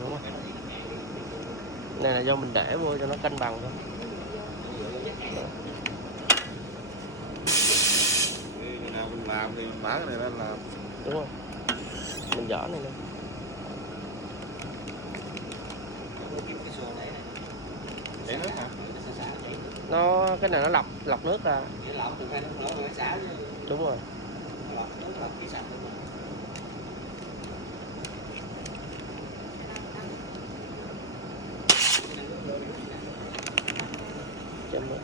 đúng không? Này là do mình để vô cho nó cân bằng thôi. Nào mình làm thì mình mở cái này lên làm. Đúng rồi. Mình dở này lên. Chảy nước hả? Nó cái này nó lọc nước ra. Đúng rồi. Chấm nước.